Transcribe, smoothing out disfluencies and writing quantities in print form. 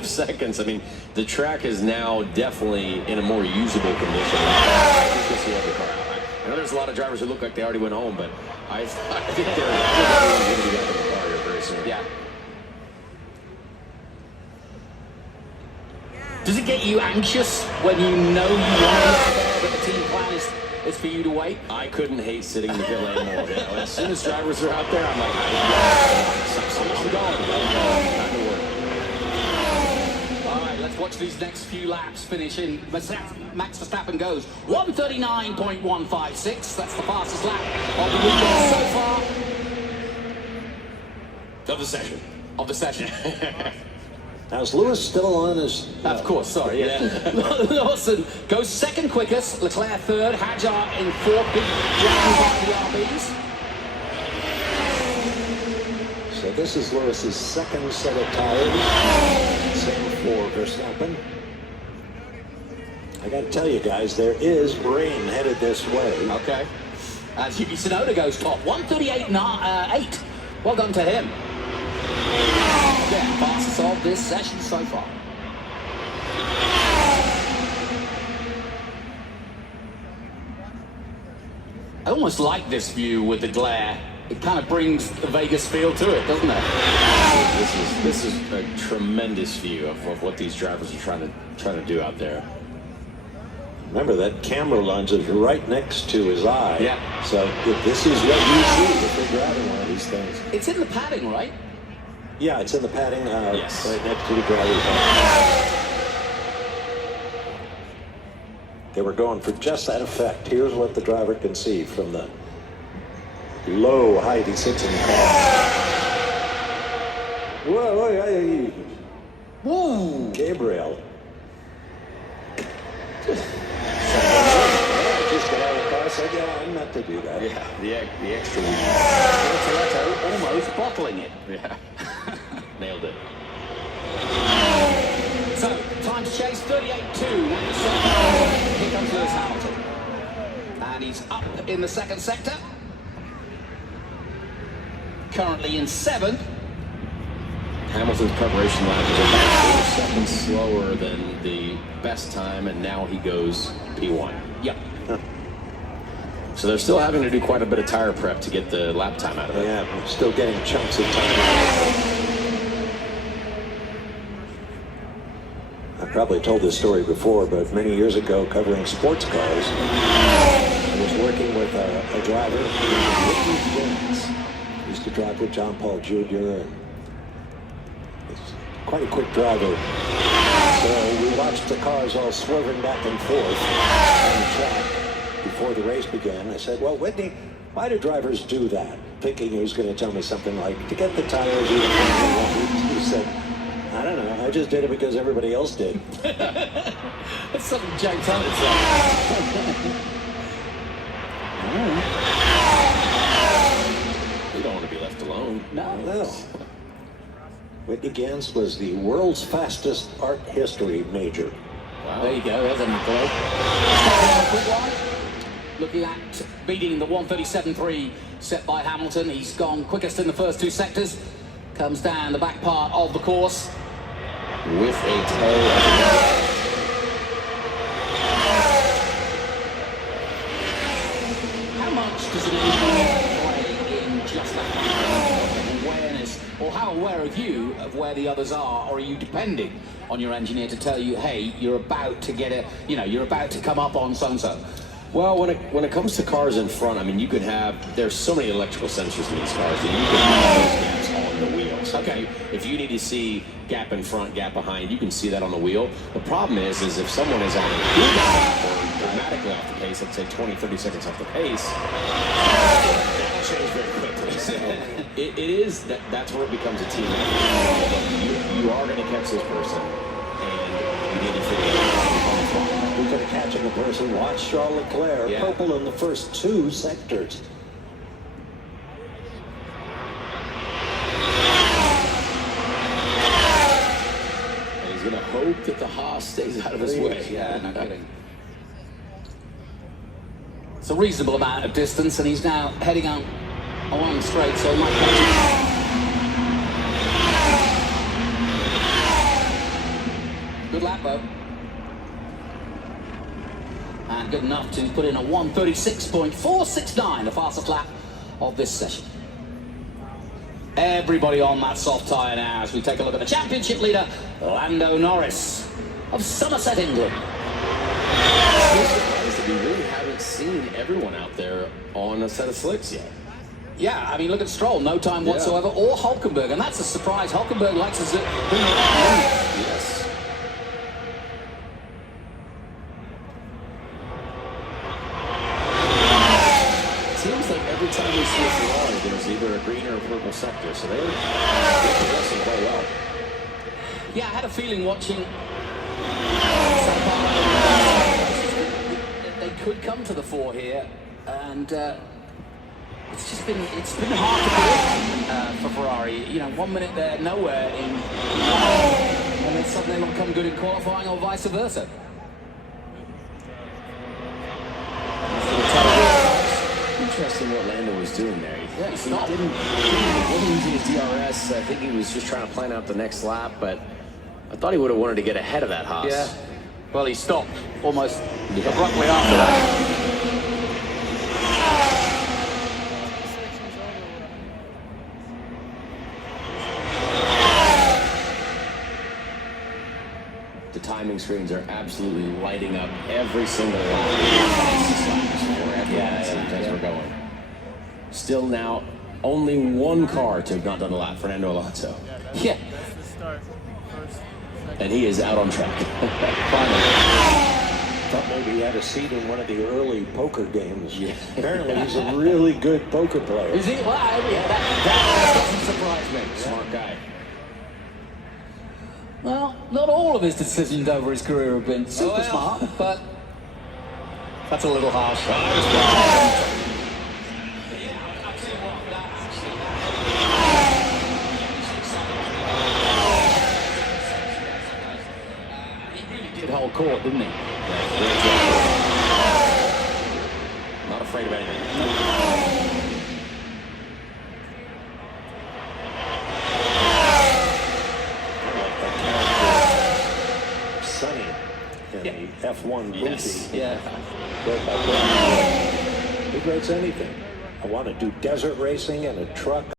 2.5 seconds. I mean, the track is now definitely in a more usable condition. I think you'll see every car out. I know there's a lot of drivers who look like they already went home, but I think they're going to be back in the car here very soon. Yeah. Does it get you anxious when you know you want to get there, but the team plan is for you to wait? I couldn't hate sitting in the pit lane more. You know, as soon as drivers are out there, I'm like, I'm going. Time to work. All right, let's watch these next few laps finish in. Max Verstappen goes 1:39.156. That's the fastest lap of the weekend so far. Of the session. Of the session. Now, is Lewis still on his... Of course, sorry, yeah. Lawson goes second quickest, Leclerc third, Hadjar in fourth, big dragging by the RBs. So this is Lewis's second set of tires. Same for Verstappen. I got to tell you guys, there is rain headed this way. Okay. As Yuki Tsunoda goes top, 1:38.8. Well done to him. Yeah, fastest of this session so far. I almost like this view with the glare. It kind of brings the Vegas feel to it, doesn't it? This is a tremendous view of what these drivers are trying to do out there. Remember, that camera lens is right next to his eye. Yeah. So this is what you see if they're driving one of these things. It's in the padding, right? Yeah, it's in the padding Yes. right next to the driver's eye. They were going for just that effect. Here's what the driver can see from the low height he sits in the car. Whoa, hey. Whoa, Gabriel. Just got out of the car, said, yeah, I'm not to do that. Yeah, the extra week. Almost bottling it. Yeah. Nailed it. So, time to chase 38.2. Here comes Lewis Hamilton. And he's up in the second sector. Currently in seventh. Hamilton's preparation lap is about 4 seconds slower than the best time, and now he goes P1. Yep. So they're still having to do quite a bit of tire prep to get the lap time out of it. Yeah, I'm still getting chunks of time. I've probably told this story before, but many years ago, covering sports cars, I was working with a driver, Ricky Jones. He used to drive with John Paul Jr. and he's quite a quick driver. So we watched the cars all swerving back and forth on the track before the race began. I said, well, Whitney, why do drivers do that? Thinking he was going to tell me something like, to get the tires even. He said, I don't know, I just did it because everybody else did. That's something Jack Taylor said. We don't want to be left alone. No. Whitney Gans was the world's fastest art history major. Wow. There you go, there's a glow. Looking at beating the 1:37.3 set by Hamilton. He's gone quickest in the first two sectors. Comes down the back part of the course. With a toe of How much does it play in just that awareness, or how aware are you of where the others are, or are you depending on your engineer to tell you, hey, you're about to get it, you're about to come up on so-and-so? Well, when it comes to cars in front, I mean, you could have, there's so many electrical sensors in these cars that you can have those gaps on the wheel. So Okay. if you need to see gap in front, gap behind, you can see that on the wheel. The problem is if someone is on a big gap or dramatically off the pace, let's say 20, 30 seconds off the pace, that'll change very quickly. So it is, that's where it becomes a team effort. You are going to catch this person, and you need to figure it out on the fly. Speaking of catching a person, watch Charles Leclerc, Yeah. purple in the first two sectors. And he's going to hope that the Haas stays out of his way. Yeah, no kidding. It's a reasonable amount of distance, and he's now heading out along the straight, so he might catch it. Good lap, though. And good enough to put in a 1:36.469, the fastest lap of this session. Everybody on that soft tyre now as we take a look at the championship leader, Lando Norris of Somerset, England. We really haven't seen everyone out there on a set of slicks yet. Yeah, I mean, look at Stroll, no time whatsoever, or Hulkenberg, and that's a surprise. Hulkenberg likes to bring it around. Yes. Seems like every time we see a Ferrari, there's either a green or a purple sector, so they're progressing quite well. Yeah, I had a feeling watching. They could come to the fore here, and it's been hard to predict for Ferrari. You know, 1 minute they're nowhere in, and then suddenly they'll come good in qualifying, or vice versa. Interesting what Lando was doing there. Yeah, he wasn't using his DRS. I think he was just trying to plan out the next lap, but I thought he would have wanted to get ahead of that Haas. Yeah. Well, he stopped almost abruptly after that. The timing screens are absolutely lighting up every single lap. As we're going. Still now, only one car to have not done a lap, Fernando Alonso. Yeah. And he is out on track. Finally. Thought maybe he had a seat in one of the early poker games. Yeah. Apparently he's a really good poker player. Is he? Well, yeah, that doesn't surprise me. Smart guy. Well, not all of his decisions over his career have been super smart, but that's a little harsh. He really did hold court, didn't he? Not afraid of anything. Sunny in the F1 movie. Yes. Yeah. He writes anything. I want to do desert racing and a truck.